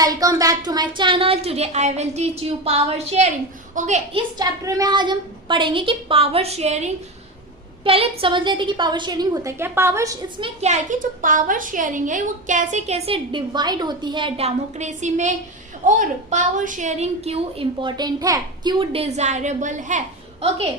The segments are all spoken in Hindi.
Welcome back to my channel. Today I will teach you power sharing. Okay, इस चैप्टर में आज हम पढ़ेंगे कि पावर शेयरिंग, पहले समझ लेते हैं कि पावर शेयरिंग होता है क्या। पावर इसमें क्या है कि जो पावर शेयरिंग है वो कैसे कैसे डिवाइड होती है डेमोक्रेसी में, और पावर शेयरिंग क्यों इम्पोर्टेंट है, क्यों डिजायरेबल है। ओके,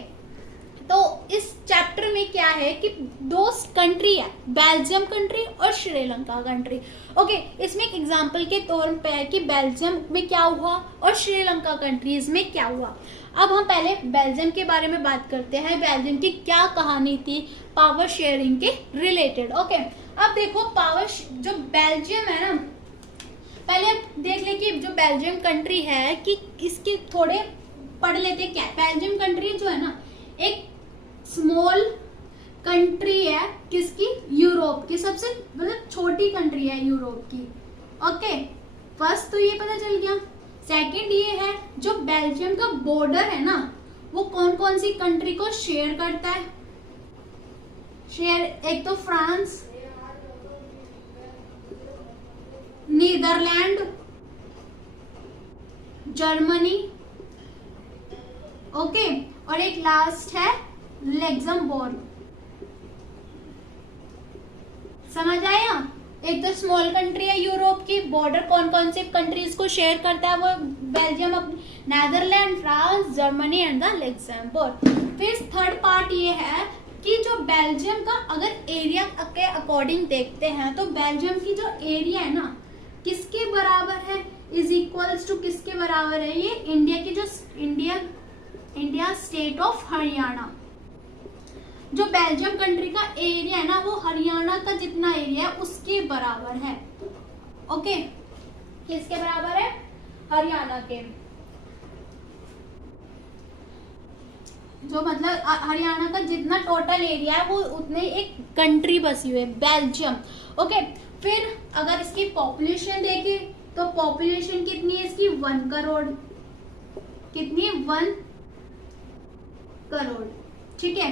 तो इस चैप्टर में क्या है कि दो कंट्री है, बेल्जियम कंट्री और श्रीलंका कंट्री। ओके, इसमें एक एग्जांपल के तौर पे है कि बेल्जियम में क्या हुआ और श्रीलंका कंट्रीज में क्या हुआ। अब हम पहले बेल्जियम के बारे में बात करते हैं, बेल्जियम की क्या कहानी थी पावर शेयरिंग के रिलेटेड। ओके, अब देखो पावर जो बेल्जियम है ना, पहले आप देख ले कि जो बेल्जियम कंट्री है कि इसके थोड़े पढ़ लेते क्या। बेल्जियम कंट्री जो है ना एक स्मॉल कंट्री है, किसकी, यूरोप की, सबसे मतलब छोटी कंट्री है यूरोप की। ओके, फर्स्ट तो ये पता चल गया। सेकंड ये है जो बेल्जियम का बॉर्डर है ना वो कौन कौन सी कंट्री को शेयर करता है। शेयर एक तो फ्रांस, नीदरलैंड, जर्मनी, ओके, और एक लास्ट है लग्जमबर्ग। समझ आया। एक तो स्मॉल कंट्री है यूरोप की, बॉर्डर कौन कौन से कंट्रीज को शेयर करता है वो Belgium, Netherland, France, Germany and the Luxembourg. फिर थर्ड पार्ट ये है कि जो बेल्जियम का अगर एरिया के अकॉर्डिंग देखते हैं तो बेल्जियम की जो एरिया है ना किसके बराबर है, इज इक्वल्स टू किसके बराबर है, ये इंडिया की जो इंडिया स्टेट ऑफ हरियाणा। जो बेल्जियम कंट्री का एरिया है ना वो हरियाणा का जितना एरिया है उसके बराबर है। ओके, किसके बराबर है, हरियाणा के। जो मतलब हरियाणा का जितना टोटल एरिया है वो उतने एक कंट्री बसी हुई है बेल्जियम। ओके, फिर अगर इसकी पॉपुलेशन देखें तो पॉपुलेशन कितनी है इसकी, 1 करोड़। कितनी है, 1 करोड़। ठीक है,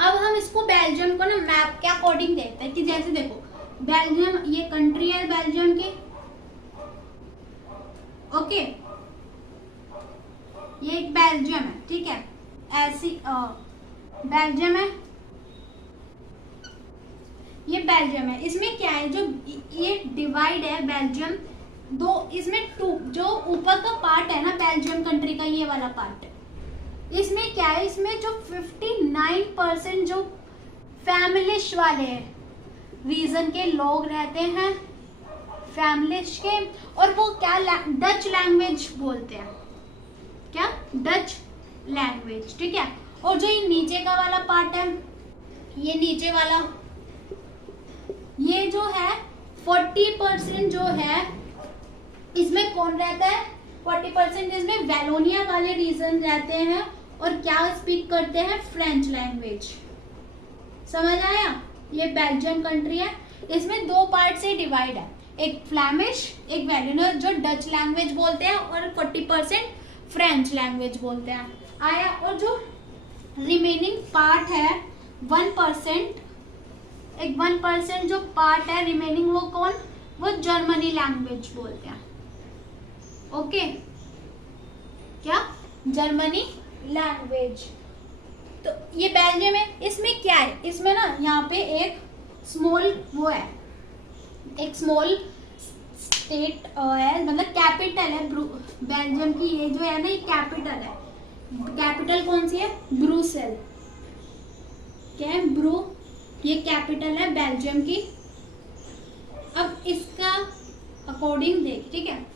अब हम इसको बेल्जियम को ना मैप के अकॉर्डिंग देखते हैं कि जैसे देखो बेल्जियम ये कंट्री है बेल्जियम की। ओके, ये एक बेल्जियम है, ठीक है, ऐसी बेल्जियम है, ये बेल्जियम है। इसमें क्या है, जो ये डिवाइड है बेल्जियम दो, इसमें टू, जो ऊपर का पार्ट है ना बेल्जियम कंट्री का ये वाला पार्ट, इसमें क्या है, इसमें जो 59% जो फैमिलिश वाले रीजन के लोग रहते हैं, फैमिलिश के, और वो क्या डच लैंग्वेज बोलते हैं, क्या, डच लैंग्वेज। ठीक है, और जो ये नीचे का वाला पार्ट है, ये नीचे वाला, ये जो है 40% जो है इसमें कौन रहता है, 40% इसमें वेलोनिया वाले रीजन रहते हैं और क्या स्पीक करते हैं, फ्रेंच लैंग्वेज। समझ आया। ये बेल्जियम कंट्री है, इसमें दो पार्ट से डिवाइड है, एक फ्लैमिश, एक वेलोनिया जो डच लैंग्वेज बोलते हैं, और 40% फ्रेंच लैंग्वेज बोलते हैं। आया, और जो रिमेनिंग पार्ट है 1%, एक 1% जो पार्ट है रिमेनिंग वो कौन, वो जर्मनी लैंग्वेज बोलते हैं। ओके, क्या, जर्मनी लैंग्वेज। तो ये बेल्जियम है। इसमें क्या है, इसमें ना यहाँ पे एक स्मॉल वो है, एक स्मॉल स्टेट है, मतलब कैपिटल है बेल्जियम की, ये जो है ना ये कैपिटल है। कैपिटल कौन सी है, ब्रुसेल। क्या है, ये कैपिटल है बेल्जियम की। अब इसका अकॉर्डिंग देख, ठीक है,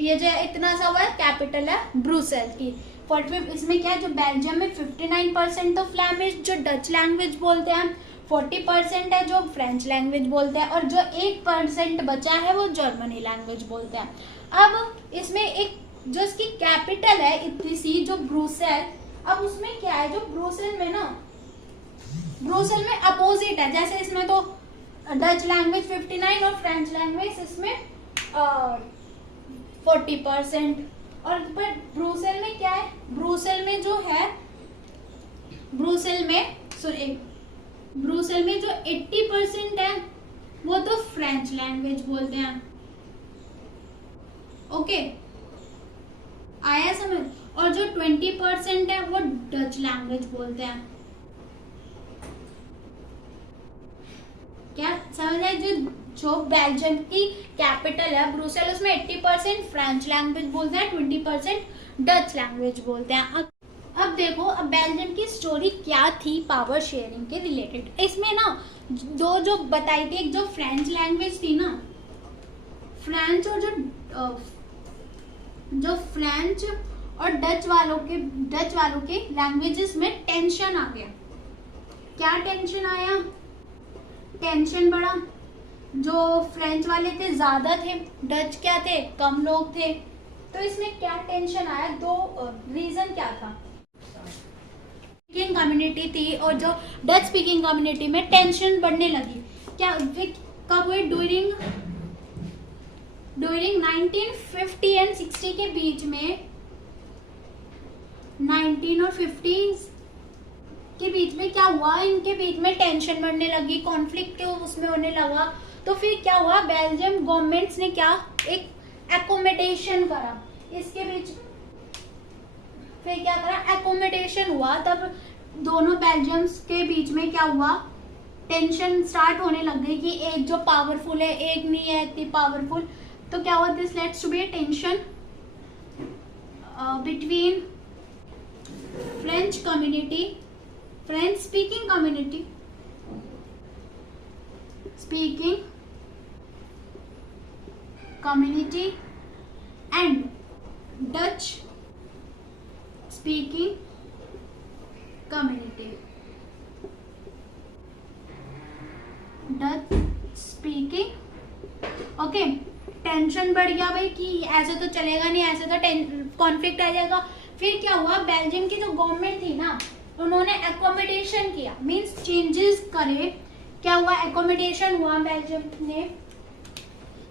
ये जो इतना सा हुआ है कैपिटल है ब्रुसेल की। 45 इसमें क्या है, जो बेल्जियम में 59% तो फ्लैमिश जो डच लैंग्वेज बोलते हैं, 40% है जो फ्रेंच लैंग्वेज बोलते हैं, और जो 1% बचा है वो जर्मनी लैंग्वेज बोलते हैं। अब इसमें एक जो इसकी कैपिटल है इतनी सी जो ब्रुसेल, अब उसमें क्या है, जो ब्रुसेल में ना, ब्रुसेल में अपोजिट है, जैसे इसमें तो डच लैंग्वेज 59 और फ्रेंच लैंग्वेज इसमें 40%, और पर ब्रुसेल में क्या है, ब्रुसेल में जो है, ब्रुसेल में जो 80% है वो तो फ्रेंच लैंग्वेज बोलते हैं। ओके, आया समझ। और जो 20% है वो डच लैंग्वेज बोलते हैं। क्या समझ आए? जो बेल्जियम की कैपिटल है ब्रुसेल, उसमें 80% फ्रेंच लैंग्वेज बोलते हैं, 20% डच लैंग्वेज बोलते हैं। अब देखो, अब बेल्जियम की स्टोरी क्या थी पावर शेयरिंग के रिलेटेड। इसमें ना दो जो बताई थी, एक जो फ्रेंच लैंग्वेज थी ना, फ्रेंच और जो फ्रेंच और डच वालों के लैंग्वेजेस में टेंशन आ गया। क्या टेंशन आया? टेंशन बढ़ा। जो फ्रेंच वाले थे ज्यादा थे, डच क्या थे, कम लोग थे। तो इसमें क्या टेंशन आया? दो रीजन क्या था। स्पीकिंग कम्युनिटी थी और जो डच स्पीकिंग कम्युनिटी में टेंशन बढ़ने लगी। क्या कब हुई? ड्यूरिंग 1950 एंड 60 के बीच में, 19 और 50 के बीच में क्या हुआ? इनके बीच में टेंशन बढ़ने लगी, कॉन्फ्लिक्ट उसमें होने लगा। तो फिर क्या हुआ? बेल्जियम गवर्नमेंट्स ने क्या एक एकोमोडेशन करा इसके बीच। फिर क्या करा? एकोमोडेशन हुआ। तब दोनों बेल्जियम्स के बीच में क्या हुआ? टेंशन स्टार्ट होने लग गई कि एक जो पावरफुल है, एक नहीं है इतनी पावरफुल। तो क्या हुआ? This lets to be a tension between French community, French speaking community and Dutch speaking community. Okay, tension बढ़ गया भाई कि ऐसे तो चलेगा नहीं, ऐसे तो कॉन्फ्लिक्ट आ जाएगा। फिर क्या हुआ? बेल्जियम की जो गवर्नमेंट थी ना, उन्होंने एकोमोडेशन किया, मींस चेंजेस करे। क्या हुआ? एकोमोडेशन हुआ बेल्जियम ने।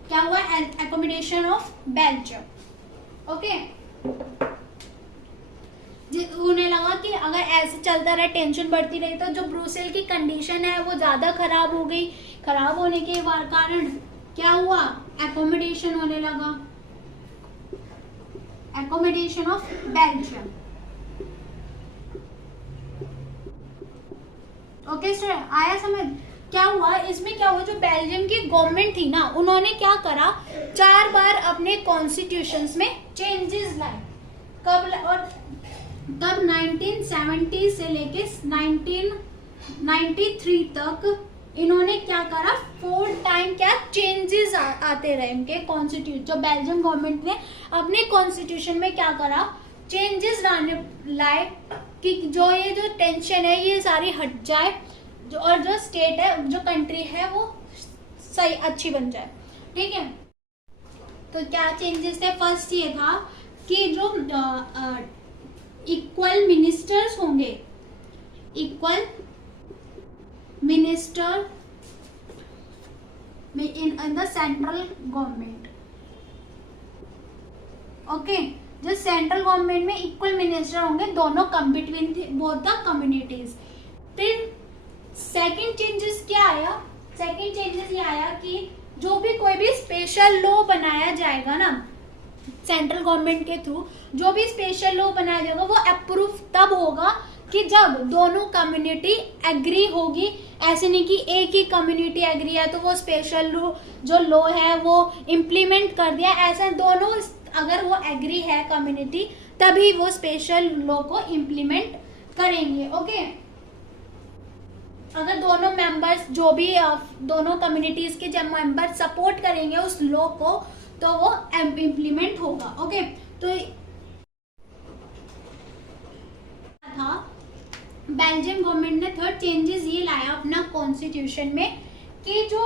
क्या हुआ? Accommodation of Belgium. ओके, उन्हें लगा कि अगर ऐसे चलता रहा, टेंशन बढ़ती रही, तो जो ब्रुसेल की कंडीशन है वो ज्यादा खराब हो गई। खराब होने के कारण क्या हुआ? एकोमोडेशन होने लगा, accommodation of Belgium. Okay sir, आया समझ? क्या हुआ इसमें? क्या हुआ? जो बेल्जियम की गवर्नमेंट थी ना, उन्होंने क्या करा? 4 बार अपने कॉन्स्टिट्यूशंस में चेंजेस लाए। तब 1970 से लेके 1993 तक इन्होंने क्या करा? 4 टाइम क्या चेंजेस आते रहे इनके कॉन्स्टिट्यूशन। जो बेल्जियम गवर्नमेंट ने अपने कॉन्स्टिट्यूशन में क्या करा? चेंजेस लाए कि जो ये जो टेंशन है ये सारी हट जाए, और जो स्टेट है, जो कंट्री है, वो सही अच्छी बन जाए। ठीक है, तो क्या चेंजेस थे? फर्स्ट ये था कि जो इक्वल मिनिस्टर्स होंगे, equal minister in the central government. Okay, जो सेंट्रल गवर्नमेंट में इक्वल मिनिस्टर होंगे दोनों बिटवीन बोथ द कम्युनिटीज। फिर सेकंड चेंजेस क्या आया? सेकंड चेंजेस ये आया कि जो भी कोई भी स्पेशल लॉ बनाया जाएगा ना सेंट्रल गवर्नमेंट के थ्रू, जो भी स्पेशल लॉ बनाया जाएगा वो अप्रूव तब होगा कि जब दोनों कम्युनिटी एग्री होगी। ऐसे नहीं कि एक ही कम्युनिटी एग्री है तो वो स्पेशल जो लॉ है वो इम्प्लीमेंट कर दिया। ऐसा दोनों अगर वो एग्री है कम्युनिटी, तभी वो स्पेशल लॉ को इम्प्लीमेंट करेंगे। ओके, अगर दोनों मेंबर्स, जो भी दोनों कम्युनिटीज के जब मेंबर सपोर्ट करेंगे उस लॉ को, तो वो इम्प्लीमेंट होगा। ओके, तो था बेल्जियम गवर्नमेंट ने थर्ड चेंजेस ये लाया अपना कॉन्स्टिट्यूशन में कि जो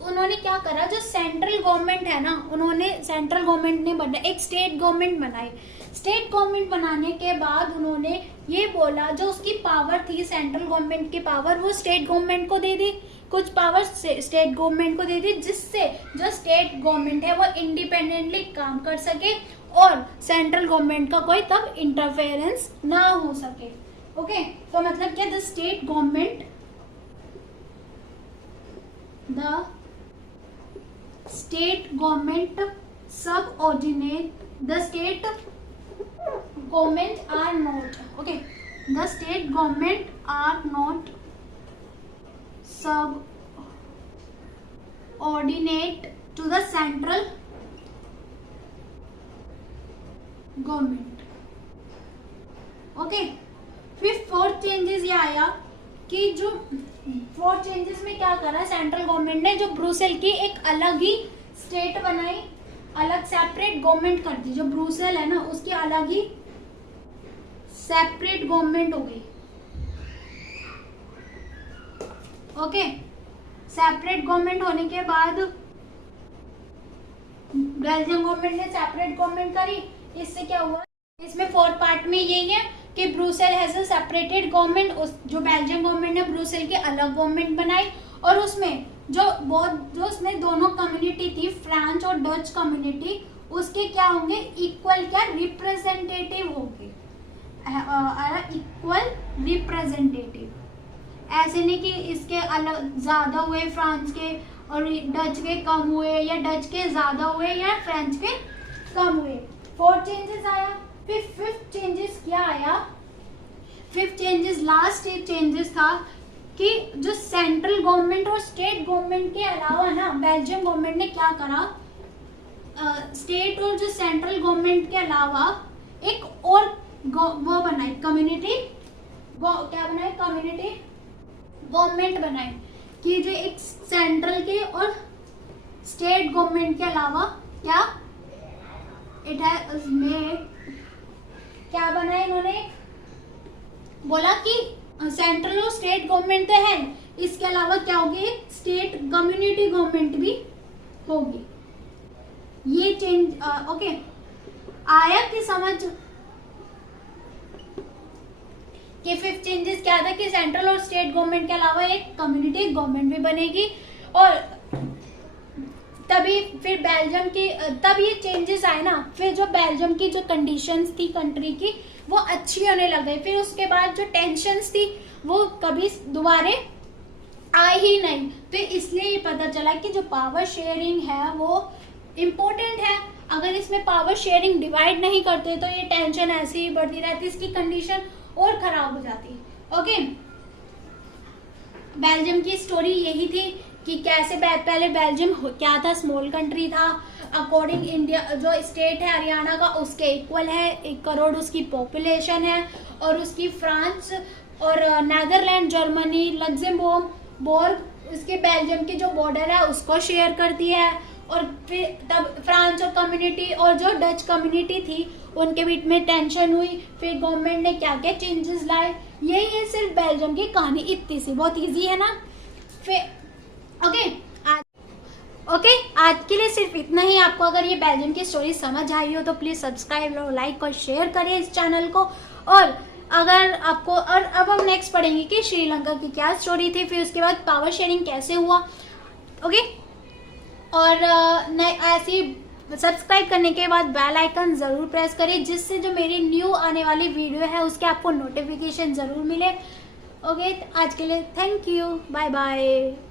उन्होंने क्या करा? जो सेंट्रल गवर्नमेंट है ना, उन्होंने सेंट्रल गवर्नमेंट ने एक स्टेट गवर्नमेंट बनाई। स्टेट गवर्नमेंट बनाने के बाद उन्होंने ये बोला जो उसकी पावर थी, सेंट्रल गवर्नमेंट की पावर, वो स्टेट गवर्नमेंट को दे दी। कुछ पावर स्टेट गवर्नमेंट को दे दी, जिससे जो स्टेट गवर्नमेंट है वो इंडिपेंडेंटली काम कर सके और सेंट्रल गवर्नमेंट का कोई तब इंटरफेरेंस ना हो सके। ओके, तो मतलब क्या? The state government subordinate, the state government are not, okay, the state government are not subordinate to the central government, okay. फिर फोर्थ चेंजेस ये आया कि जो फोर्थ चेंजेस में क्या करा सेंट्रल गवर्नमेंट ने, जो ब्रुसेल की एक अलग ही स्टेट बनाई, अलग सेपरेट गवर्नमेंट कर दी। जो ब्रुसेल है ना उसकी अलग ही सेपरेट गवर्नमेंट हो गई, ओके। सेपरेट गवर्नमेंट होने के बाद बेल्जियम गवर्नमेंट ने सेपरेट गवर्नमेंट करी। इससे क्या हुआ, इसमें फोर्थ पार्ट में यही है कि Brussels has a separated government. जो बेल्जियम गवर्नमेंट ने ब्रुसेल की अलग गवर्नमेंट बनाई, और उसमें जो उसमें दोनों कम्युनिटी थी, फ्रेंच और डच कम्युनिटी, उसके क्या होंगे, इक्वल क्या रिप्रेजेंटेटिव होंगे, इक्वल रिप्रेजेंटेटिव। ऐसे नहीं कि इसके अलग ज्यादा हुए फ्रांस के और डच के कम हुए, या डच के ज्यादा हुए या फ्रेंच के कम हुए। फोर्थ चेंजेस आया। फिर फिफ्थ चेंजेस क्या आया, फिफ्थ चेंजेस लास्ट चेंजेस था कि जो सेंट्रल गवर्नमेंट और स्टेट गवर्नमेंट के अलावा ना बेल्जियम गवर्नमेंट ने क्या करा, स्टेट और जो सेंट्रल गवर्नमेंट के अलावा एक और वो बनाई, कम्युनिटी क्या बनाए, कम्युनिटी गवर्नमेंट बनाए, कि जो एक सेंट्रल के और स्टेट गवर्नमेंट के अलावा क्या इट है, उसमें क्या बनाया इन्होंने, बोला कि सेंट्रल और स्टेट गवर्नमेंट तो है, इसके अलावा क्या होगी, स्टेट कम्युनिटी गवर्नमेंट भी होगी। ये चेंज ओके आया कि समझ कि फिफ्थ चेंजेस क्या था कि सेंट्रल और स्टेट गवर्नमेंट के अलावा एक कम्युनिटी गवर्नमेंट भी बनेगी। और तभी फिर बेल्जियम की तब ये चेंजेस आए ना, फिर जो बेल्जियम की जो कंडीशंस थी कंट्री की वो अच्छी होने लग गई। फिर उसके बाद जो टेंशन्स थी वो कभी दोबारा आए ही नहीं। तो इसलिए ये पता चला कि जो पावर शेयरिंग है वो इम्पोर्टेंट है। अगर इसमें पावर शेयरिंग डिवाइड नहीं करते तो ये टेंशन ऐसे ही बढ़ती रहती, इसकी कंडीशन और खराब हो जाती। ओके, बेल्जियम की स्टोरी यही थी कि कैसे पहले बेल्जियम क्या था, स्मॉल कंट्री था, अकॉर्डिंग इंडिया जो स्टेट है हरियाणा का उसके इक्वल है, 1 करोड़ उसकी पॉपुलेशन है, और उसकी फ्रांस और नेदरलैंड, जर्मनी, लग्जमबर्ग उसके बेल्जियम की जो बॉर्डर है उसको शेयर करती है। और फिर तब फ्रांस और कम्युनिटी और जो डच कम्युनिटी थी उनके बीच में टेंशन हुई, फिर गवर्नमेंट ने क्या क्या चेंजेस लाए। यही है सिर्फ बेल्जियम की कहानी, इतनी सी, बहुत इजी है ना। फिर ओके आज के लिए सिर्फ इतना ही। आपको अगर ये बेल्जियम की स्टोरी समझ आई हो तो प्लीज़ सब्सक्राइब और लाइक और शेयर करिए इस चैनल को। और अगर आपको, और अब हम नेक्स्ट पढ़ेंगे कि श्रीलंका की क्या स्टोरी थी, फिर उसके बाद पावर शेयरिंग कैसे हुआ। ओके, और ऐसी सब्सक्राइब करने के बाद बेल आइकन ज़रूर प्रेस करिए, जिससे जो मेरी न्यू आने वाली वीडियो है उसके आपको नोटिफिकेशन ज़रूर मिले। ओके, आज के लिए थैंक यू, बाय बाय।